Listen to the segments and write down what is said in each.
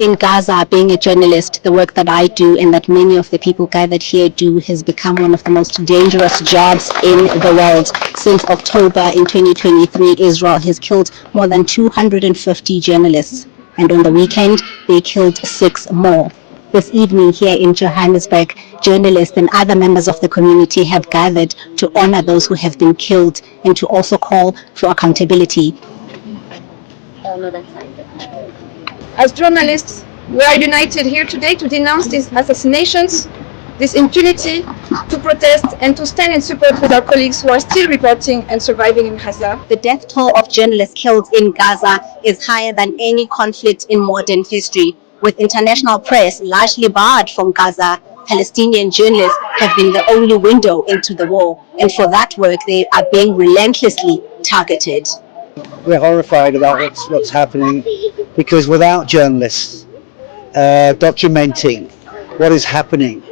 In Gaza, being a journalist, the work that I do and that many of the people gathered here do has become one of the most dangerous jobs in the world. Since October in 2023, Israel has killed more than 250 journalists. And on the weekend, they killed 6 more. This evening here in Johannesburg, journalists and other members of the community have gathered to honor those who have been killed and to also call for accountability. As journalists, we are united here today to denounce these assassinations, this impunity, to protest and to stand in support with our colleagues who are still reporting and surviving in Gaza. The death toll of journalists killed in Gaza is higher than any conflict in modern history. With international press largely barred from Gaza, Palestinian journalists have been the only window into the war. And for that work, they are being relentlessly targeted. We're horrified about what's happening, because without journalists documenting what is happening,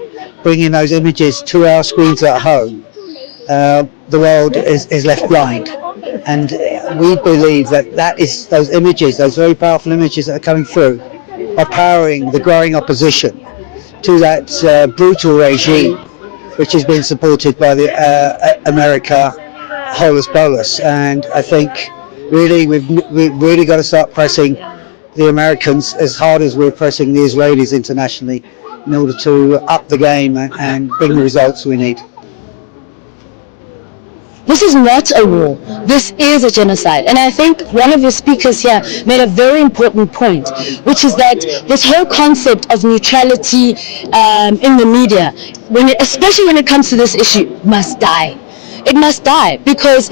bringing those images to our screens at home, the world is left blind. And we believe that is those images, those very powerful images that are coming through, are powering the growing opposition to that brutal regime, which has been supported by the America, holus bolus. And I think really we've really got to start pressing the Americans as hard as we're pressing the Israelis internationally in order to up the game and bring the results we need. This is not a war. This is a genocide. And I think one of your speakers here made a very important point, which is that this whole concept of neutrality in the media, especially when it comes to this issue, must die. It must die because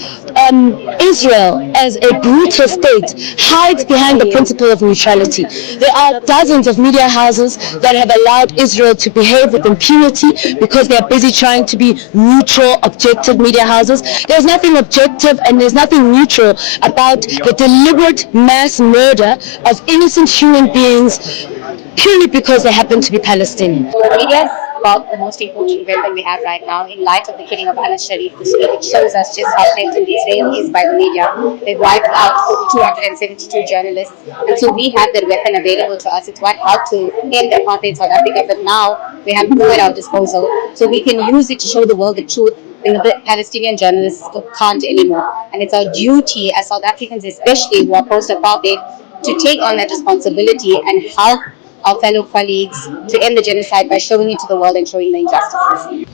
Israel, as a brutal state, hides behind the principle of neutrality. There are dozens of media houses that have allowed Israel to behave with impunity because they are busy trying to be neutral, objective media houses. There's nothing objective and there's nothing neutral about the deliberate mass murder of innocent human beings purely because they happen to be Palestinian. Media is about the most important weapon we have right now in light of the killing of al-Sharif. It shows us just how threatened Israel is by the media. They've wiped out over 272 journalists, and so we have that weapon available to us. It's how to end apartheid South Africa, but now we have more at our disposal, so we can use it to show the world the truth. The Palestinian journalists can't anymore, and it's our duty as South Africans, especially who are post-apartheid, to take on that responsibility and help our fellow colleagues to end the genocide by showing it to the world and showing the injustices.